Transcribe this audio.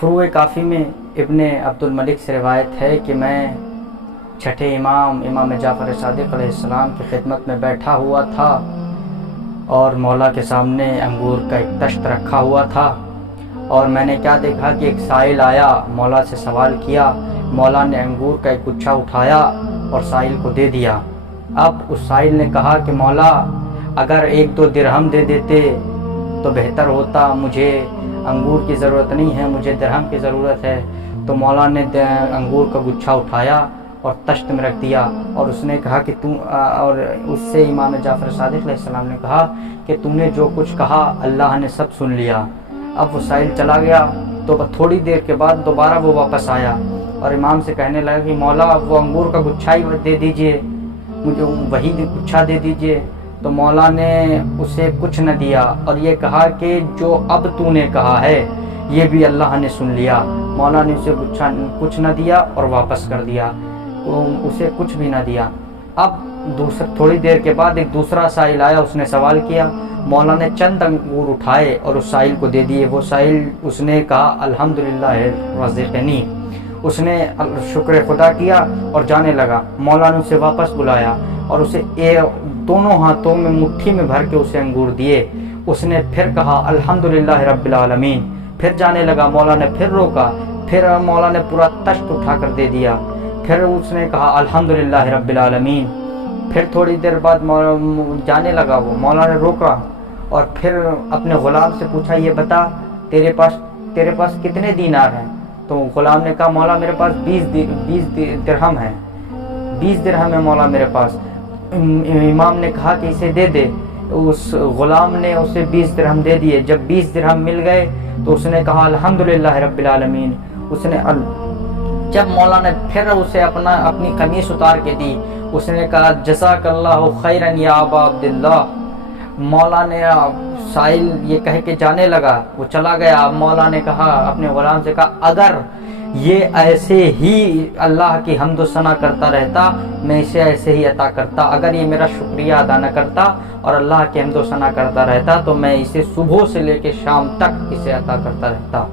فروع کافی میں ابن عبد الملک سے روایت ہے کہ میں چھٹے امام جعفر صادق علیہ السلام کی خدمت میں بیٹھا ہوا تھا اور مولا کے سامنے انگور کا ایک تشت رکھا ہوا تھا، اور میں نے کیا دیکھا کہ ایک سائل آیا، مولا سے سوال کیا، مولا نے انگور کا ایک گچھا اٹھایا اور سائل کو دے دیا۔ اب اس سائل نے کہا کہ مولا اگر 1-2 درہم دے دیتے تو بہتر ہوتا، مجھے انگور کی ضرورت نہیں ہے، مجھے درہم کی ضرورت ہے۔ تو مولا نے انگور کا گچھا اٹھایا اور تشت میں رکھ دیا، اور اس نے کہا کہ اور اس سے امام جعفر صادق علیہ السلام نے کہا کہ تم نے جو کچھ کہا اللہ نے سب سن لیا۔ اب وہ سائل چلا گیا، تو تھوڑی دیر کے بعد دوبارہ وہ واپس آیا اور امام سے کہنے لگا کہ مولا وہ انگور کا گچھا ہی دے دیجئے، مجھے وہی گچھا دے دیجئے۔ تو مولا نے اسے کچھ نہ دیا اور یہ کہا کہ جو اب تو نے کہا ہے یہ بھی اللہ نے سن لیا۔ مولا نے اسے کچھ نہ دیا اور واپس کر دیا، اسے کچھ بھی نہ دیا۔ اب تھوڑی دیر کے بعد ایک دوسرا سائل آیا، اس نے سوال کیا، مولا نے چند انگور اٹھائے اور اس سائل کو دے دیے۔ وہ سائل اس نے کہا الحمدللہ رزقنی، اس نے شکر خدا کیا اور جانے لگا۔ مولا نے اسے واپس بلایا اور اسے دونوں ہاتھوں میں مٹھی میں بھر کے اسے انگور دیے۔ اس نے پھر کہا الحمدللہ رب العالمین، پھر جانے لگا۔ مولا نے پھر روکا، پھر مولا نے پورا تشت اٹھا کر دے دیا۔ پھر اس نے کہا الحمدللہ رب العالمین، پھر تھوڑی دیر بعد جانے لگا وہ، مولا نے روکا اور پھر اپنے غلام سے پوچھا یہ بتا تیرے پاس کتنے دینار ہیں؟ تو غلام نے کہا مولا میرے پاس 20 درہم ہے، 20 درہم ہے مولا میرے پاس۔ امام نے کہا کہ اسے دے دے۔ اس غلام نے اسے 20 درہم دے دیے۔ جب 20 درہم مل گئے تو اس نے کہا الحمدللہ رب العالمین۔ جب مولا نے پھر اسے اپنی قمیص اتار کے دی، اس نے کہا جزاک اللہ خیرا یا ابا عبداللہ۔ مولا نے سائل یہ کہہ کے جانے لگا، وہ چلا گیا۔ مولا نے کہا اپنے غلام سے کہا اگر یہ ایسے ہی اللہ کی حمد و ثنا کرتا رہتا میں اسے ایسے ہی عطا کرتا، اگر یہ میرا شکریہ ادا نہ کرتا اور اللہ کی حمد و ثنا کرتا رہتا تو میں اسے صبح سے لے کے شام تک اسے عطا کرتا رہتا۔